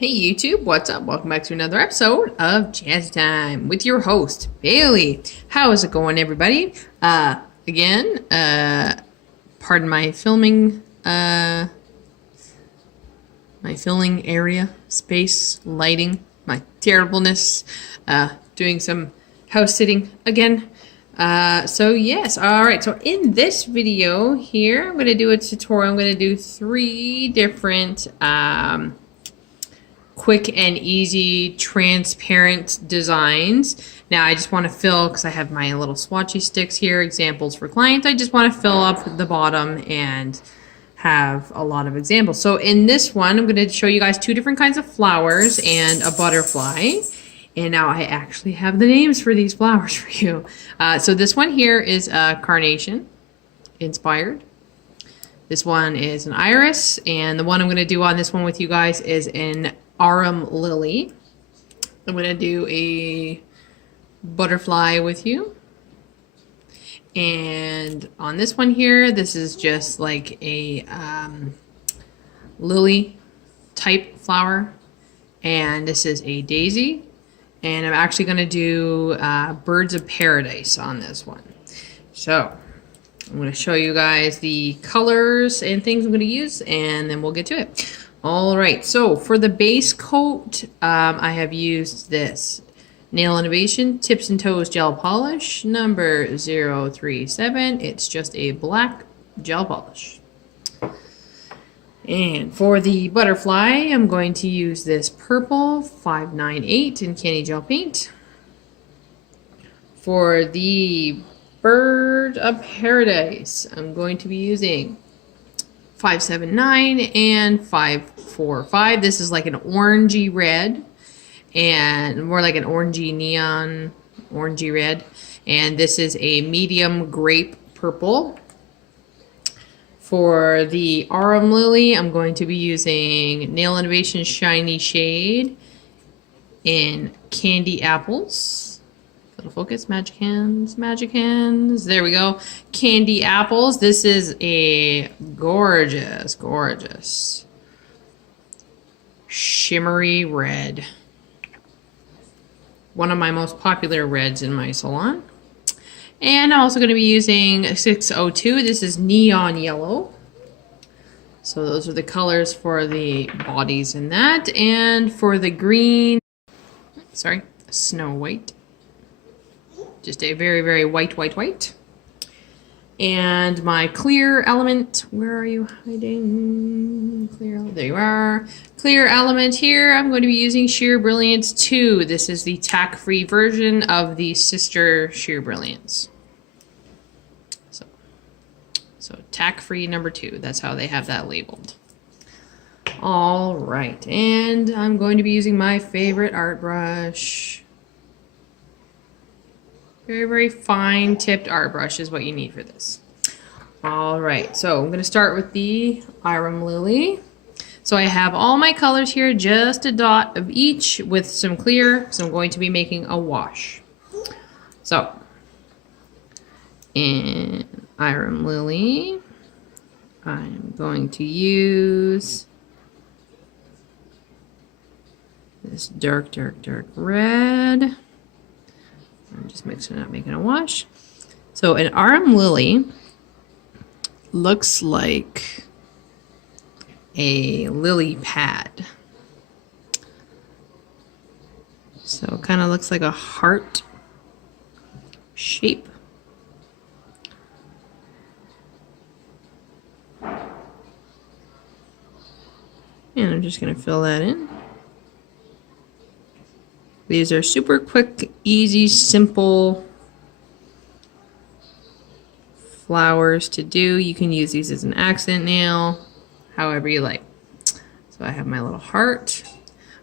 Hey YouTube, what's up? Welcome back to another episode of Jazz Time with your host, Bailey. How is it going, everybody? Again, pardon my filming area, space, lighting, my terribleness, doing some house sitting again. So yes, alright, so in this video here, I'm going to do a tutorial. I'm going to do 3 different, quick and easy transparent designs. Now I just want to fill, because I have my little swatchy sticks here, examples for clients. I just want to fill up the bottom and have a lot of examples. So in this one, I'm going to show you guys 2 different kinds of flowers and a butterfly. And now I actually have the names for these flowers for you. So this one here is a carnation inspired. This one is an iris, and the one I'm going to do on this one with you guys is an Arum lily. I'm going to do a butterfly with you. And on this one here, this is just like a lily type flower. And this is a daisy. And I'm actually going to do birds of paradise on this one. So I'm going to show you guys the colors and things I'm going to use, and then we'll get to it. All right, so for the base coat, I have used this Nail Innovation Tips and Toes Gel Polish number 037. It's just a black gel polish. And for the butterfly, I'm going to use this purple 598 in Canni gel paint. For the bird of paradise, I'm going to be using 579 and 545. This is like an orangey red and more like an orangey neon orangey red. And this is a medium grape purple. For the Arum lily, I'm going to be using Nail Innovation Shiny Shade in Candy Apples. Little focus, magic hands, magic hands. There we go. Candy apples. This is a gorgeous, gorgeous shimmery red. One of my most popular reds in my salon. And I'm also going to be using 602. This is neon yellow. So those are the colors for the bodies in that. And for the green, sorry, Snow White. Just a very, very white. And my clear element, where are you hiding? Clear, there you are. Clear element here, I'm going to be using Sheer Brilliance 2. This is the tack-free version of the sister Sheer Brilliance. So tack-free number 2, that's how they have that labeled. All right, and I'm going to be using my favorite art brush. Very, very fine tipped art brush is what you need for this. All right, so I'm going to start with the Arum lily. So I have all my colors here, just a dot of each with some clear, so I'm going to be making a wash. So, in Arum lily, I'm going to use this dark red. I'm just mixing it up, making a wash. So an Arum lily looks like a lily pad. So it kind of looks like a heart shape. And I'm just going to fill that in. These are super quick, easy, simple flowers to do. You can use these as an accent nail, however you like. So I have my little heart.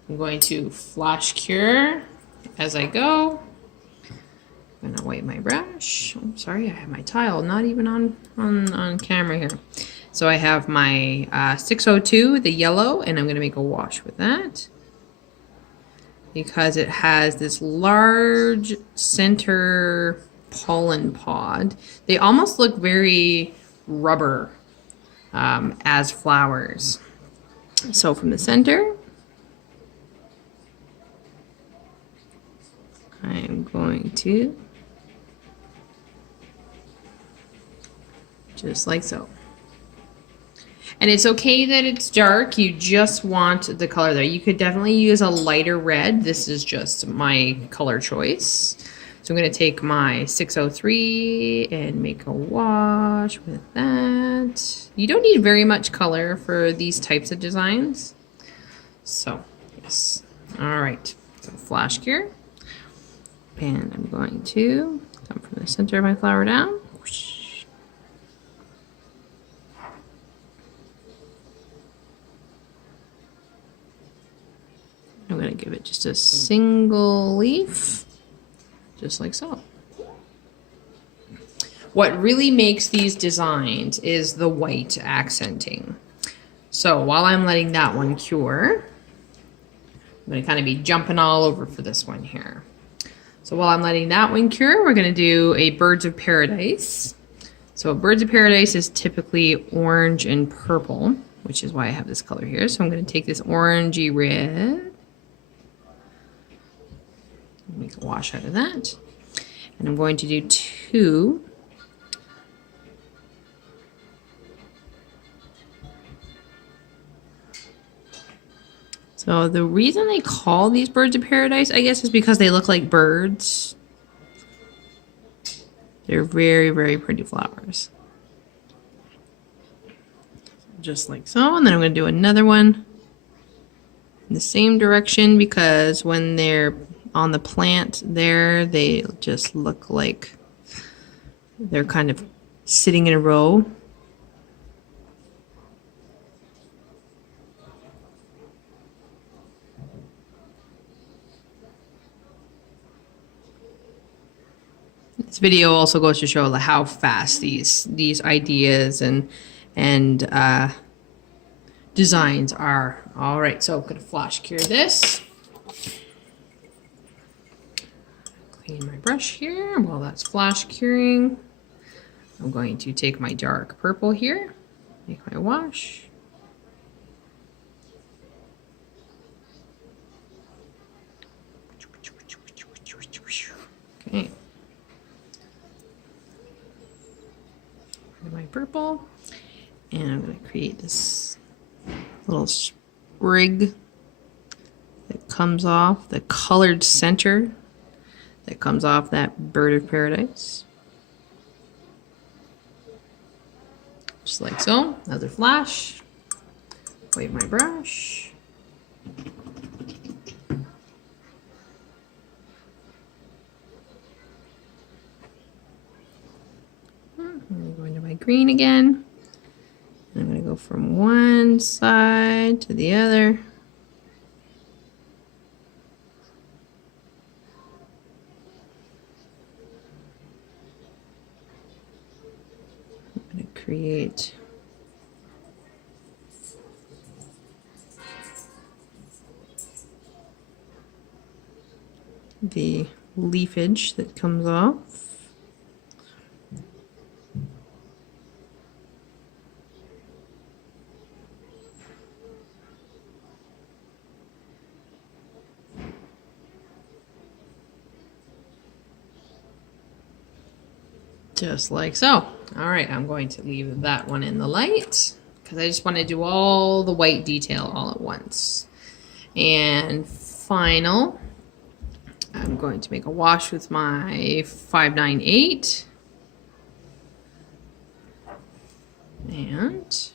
I'm going to flash cure as I go. I'm gonna wipe my brush. I'm sorry, I have my tile not even on camera here. So I have my 602, the yellow, and I'm gonna make a wash with that, because it has this large center pollen pod. They almost look very rubber as flowers. So from the center, going to, just like so. And it's okay that it's dark, you just want the color there. You could definitely use a lighter red. This is just my color choice. So I'm gonna take my 603 and make a wash with that. You don't need very much color for these types of designs. So, yes. All right, so flash cure. And I'm going to come from the center of my flower down. I'm going to give it just a single leaf, just like so. What really makes these designs is the white accenting. So while I'm letting that one cure, I'm going to kind of be jumping all over for this one here. So while I'm letting that one cure, we're going to do a Birds of Paradise. So Birds of Paradise is typically orange and purple, which is why I have this color here. So I'm going to take this orangey red, make a wash out of that, and I'm going to do 2 So the reason they call these Birds of Paradise, I guess, is because they look like birds. They're very, very pretty flowers. Just like so. And then I'm going to do another one in the same direction, because when they're on the plant there, they just look like they're kind of sitting in a row. This video also goes to show how fast these ideas and designs are. All right, so I'm going to flash cure this. Clean my brush here while that's flash curing. I'm going to take my dark purple here, make my wash. Okay. My purple, and I'm going to create this little sprig that comes off the colored center that comes off that Bird of Paradise, just like so. Another flash, wipe my brush, I'm going to my green again. I'm going to go from one side to the other. I'm going to create the leafage that comes off. Just like so. All right, I'm going to leave that one in the light because I just want to do all the white detail all at once. And final, I'm going to make a wash with my 598. And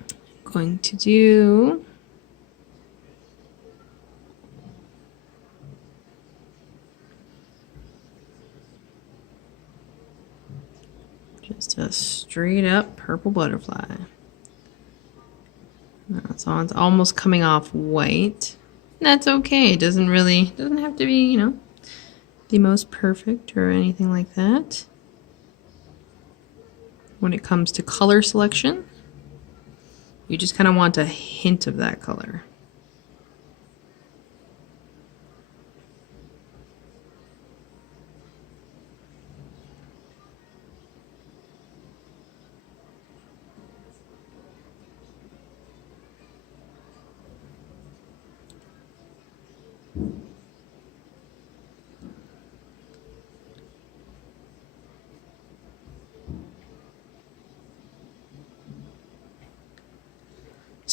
I'm going to do just a straight up purple butterfly. So it's almost coming off white. That's okay. It doesn't have to be, you know, the most perfect or anything like that. When it comes to color selection, you just kind of want a hint of that color.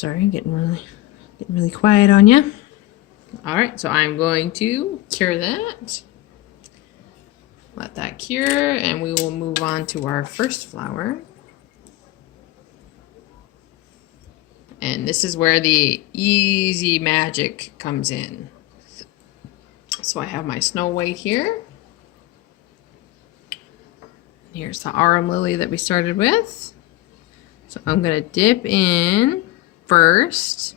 sorry, getting really quiet on you. All right, so I'm going to cure that. Let that cure, and we will move on to our first flower. And this is where the easy magic comes in. So I have my Snow White here. Here's the Arum lily that we started with. So I'm gonna dip in first.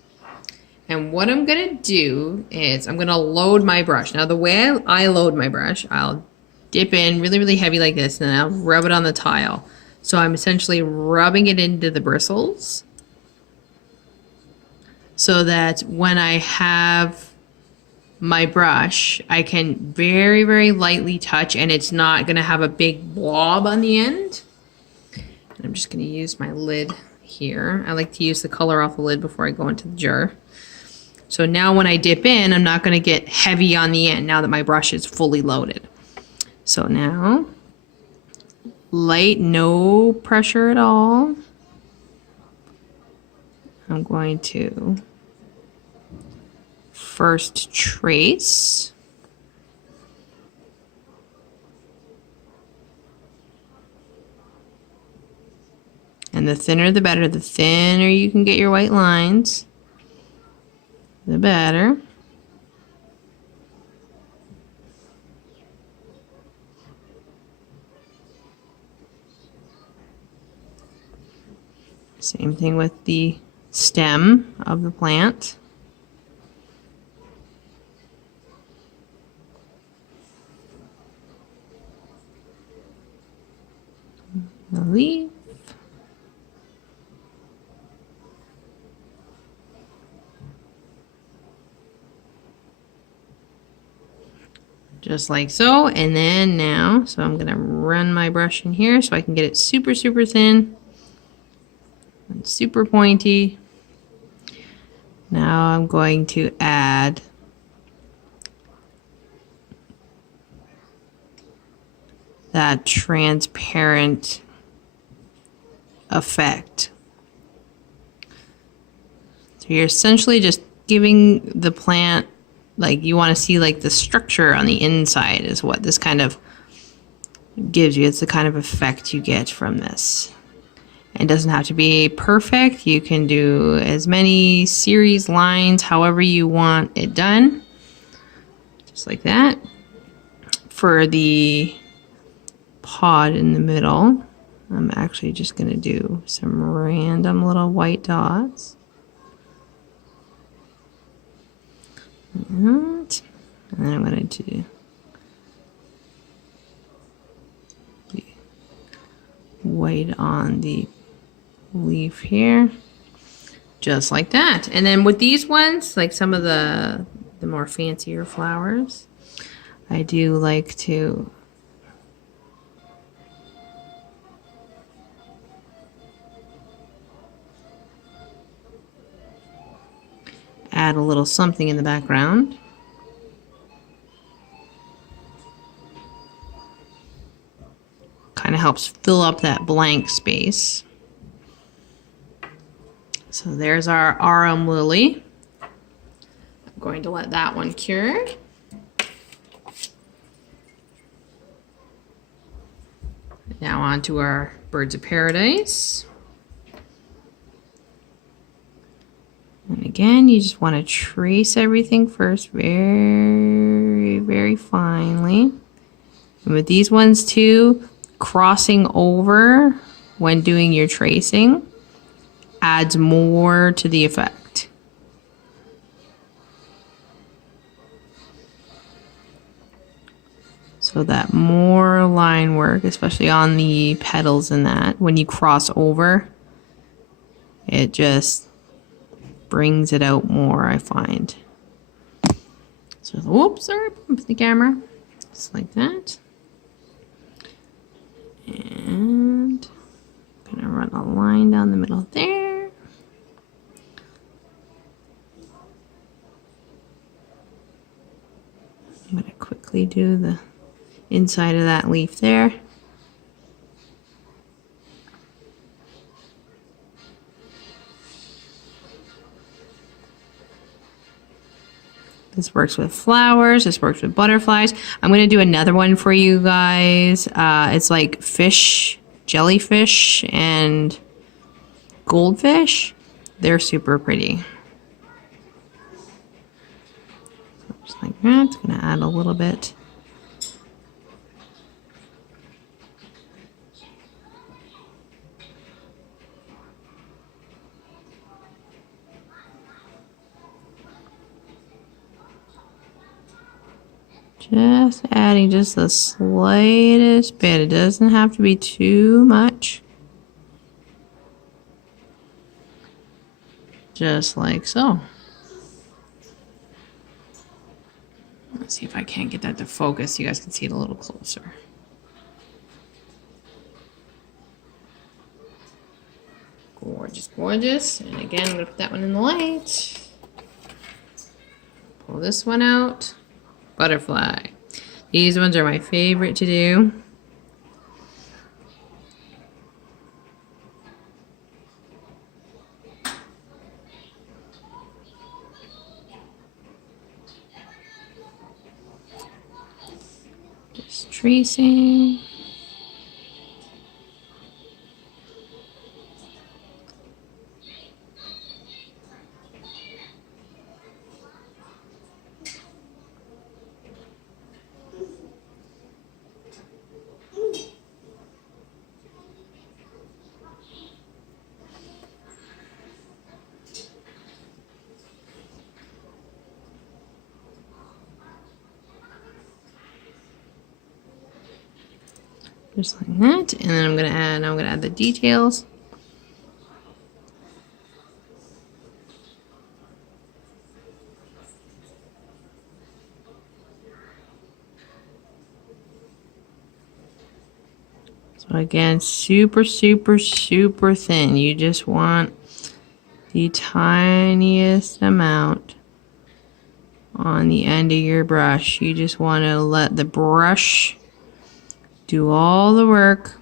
And what I'm gonna do is I'm gonna load my brush. Now the way I load my brush, I'll dip in really, really heavy like this, and then I'll rub it on the tile. So I'm essentially rubbing it into the bristles so that when I have my brush, I can very, very lightly touch, and it's not gonna have a big blob on the end. And I'm just gonna use my lid here. I like to use the color off the lid before I go into the jar. So now when I dip in, I'm not gonna get heavy on the end now that my brush is fully loaded. So now, light, no pressure at all. I'm going to first trace. And the thinner the better. The thinner you can get your white lines, the better. Same thing with the stem of the plant. The leaf. Just like so, and then now, so I'm gonna run my brush in here so I can get it super, super thin and super pointy. Now I'm going to add that transparent effect. So you're essentially just giving the plant, like, you want to see like the structure on the inside is what this kind of gives you. It's the kind of effect you get from this. It doesn't have to be perfect. You can do as many series lines however you want it done. Just like that. For the pod in the middle, I'm actually just going to do some random little white dots. And then I'm going to do white on the leaf here, just like that. And then with these ones, like some of the more fancier flowers, I do like to add a little something in the background. Kind of helps fill up that blank space. So there's our Arum lily. I'm going to let that one cure. Now on to our birds of paradise. And again, you just want to trace everything first very, very finely. And with these ones too, crossing over when doing your tracing adds more to the effect. So that more line work, especially on the petals and that, when you cross over, it just brings it out more, I find. So, whoops, sorry, bumped the camera. Just like that. And I'm gonna run a line down the middle there. I'm gonna quickly do the inside of that leaf there. This works with flowers. This works with butterflies. I'm going to do another one for you guys. It's like fish, jellyfish, and goldfish. They're super pretty. So just like that. It's going to add a little bit. Just adding just the slightest bit. It doesn't have to be too much. Just like so. Let's see if I can't get that to focus so you guys can see it a little closer. Gorgeous, gorgeous. And again, I'm going to put that one in the light. Pull this one out. Butterfly. These ones are my favorite to do. Just tracing. Just like that, and then I'm gonna add the details. So again, super, super, super thin. You just want the tiniest amount on the end of your brush. You just want to let the brush do all the work.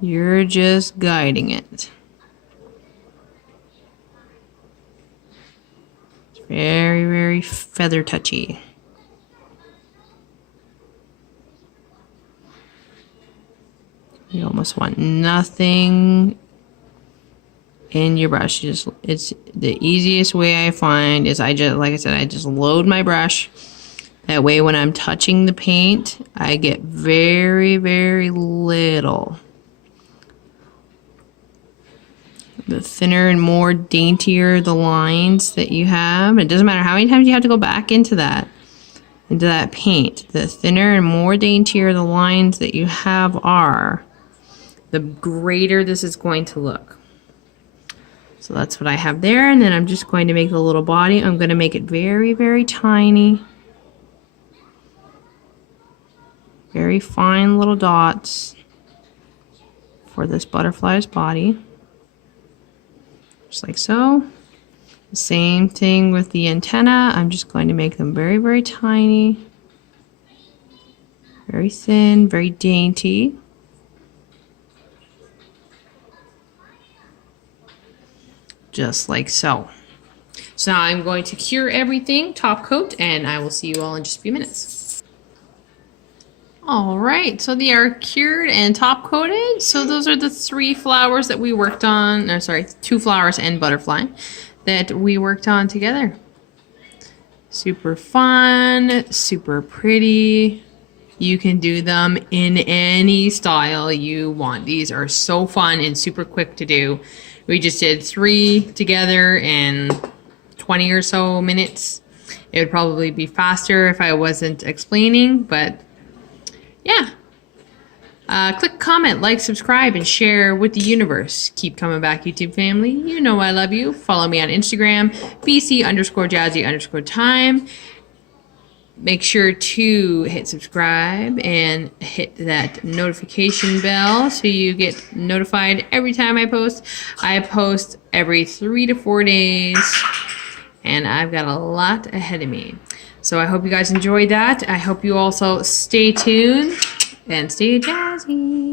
You're just guiding it. It's very, very feather touchy. You almost want nothing in your brush. It's the easiest way I find is like I said, I just load my brush. That way when I'm touching the paint, I get very, very little. The thinner and more daintier the lines that you have, it doesn't matter how many times you have to go back into that paint. The thinner and more daintier the lines that you have are, the greater this is going to look. So that's what I have there, and then I'm just going to make the little body. I'm going to make it very, very tiny. Very fine little dots for this butterfly's body. Just like so. The same thing with the antenna. I'm just going to make them very, very tiny. Very thin, very dainty. Just like so. So now I'm going to cure everything, top coat, and I will see you all in just a few minutes. All right, so they are cured and top coated. So those are the 3 flowers that we worked on. No, sorry, 2 flowers and butterfly that we worked on together. Super fun, super pretty. You can do them in any style you want. These are so fun and super quick to do. We just did 3 together in 20 or so minutes. It would probably be faster if I wasn't explaining, but yeah. Click, comment, like, subscribe, and share with the universe. Keep coming back, YouTube family. You know I love you. Follow me on Instagram, bc_jazzy_time. Make sure to hit subscribe and hit that notification bell so you get notified every time I post. I post every 3 to 4 days, and I've got a lot ahead of me. So I hope you guys enjoyed that. I hope you also stay tuned and stay jazzy.